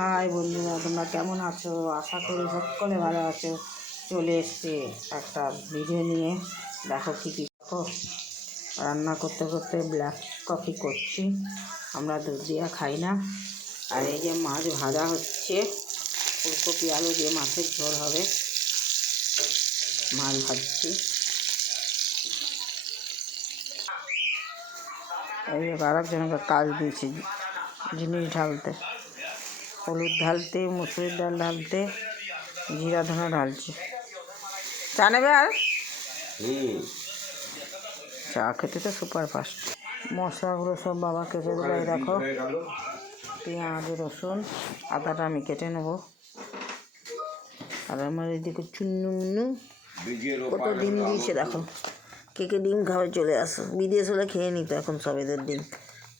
High বন্ধুরা, তোমরা কেমন আছো? আশা করি সকলে ভালো আছো। চলে এসছে একটা ভিডিও নিয়ে। দেখো কী কী রান্না করতে করতে ব্ল্যাক কফি করছি। আমরা দুধ দিয়া খাই না। আর এই যে মাছ ভাজা হচ্ছে, ফুলকপি আলু দিয়ে মাছের ঝোল হবে। মাছ ভাজছি। এই যে আরেকজনকে কাজ দিয়েছি জিনিস ঢালতে, হলুদ ঢালতে, মুসুরির ডাল ঢালতে, জিরা ধনা ঢালছি। চা নেবে? আর চা খেতে তো সুপার ফাস্ট। মশলাগুলো সব বাবা কেটে দিলে, দেখো পেঁয়াজ রসুন আদাটা আমি কেটে নেবো। আর আমার এদিকে চুন্নু কত ডিম দিয়েছে দেখো। কে কে ডিম খাবে চলে আসো। বিদেশ হলে খেয়ে নিত এখন সব এদের ডিম।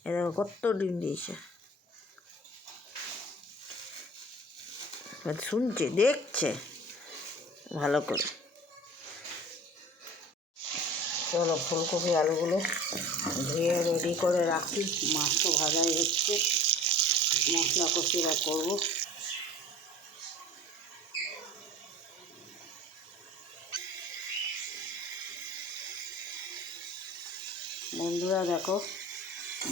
এ দেখো কত ডিম দিয়েছে। শুনছে, দেখছে ভালো করে। চলো ফুলকপি আলুগুলো ধুয়ে রেডি করে রাখি। মাছ তো ভাজাই হচ্ছে, মশলা কষিরা করবো। বন্ধুরা দেখো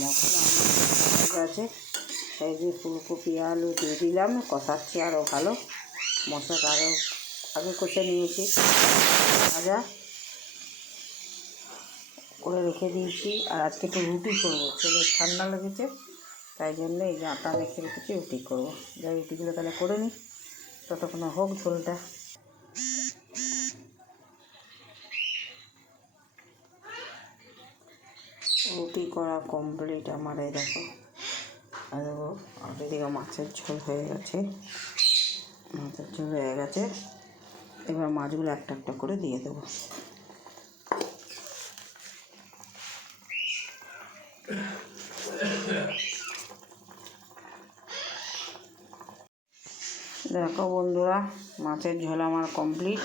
মশলা হয়ে গেছে। সেই যে ফুলকপি আলু দিয়ে দিলাম, কষাচ্ছি আরও ভালো। মশলাটা আরও আগে কষে নিয়েছি, ভাজা করে রেখে দিয়েছি। আর আজকে একটু রুটি করবো, ছেলে ঠান্ডা লেগেছে, তাই জন্য এই যে আটা মেখে রেখেছি, রুটি করবো। যাই রুটিগুলো তাহলে করে নিই, ততক্ষণ হোক ঝোলটা। রুটি করা কমপ্লিট আমার। এই দেখো আর এদিকে মাছের ঝোল হয়ে গেছে। মাছের ঝোল হয়ে গেছে, এবার মাছগুলো একটা একটা করে দিয়ে দেবো। দেখো বন্ধুরা, মাছের ঝোল আমার কমপ্লিট।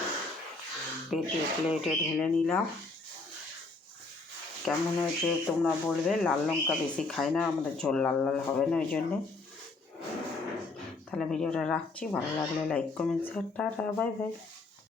প্লেটে ঢেলে নিলাম। কেমন হয়েছে তোমরা বলবে। লাল লঙ্কা বেশি খাই না, আমাদের ঝোল লাল লাল হবে না, ওই জন্যে। তাহলে ভিডিওটা রাখছি। ভালো লাগলে like comment share. Tata, bye bye.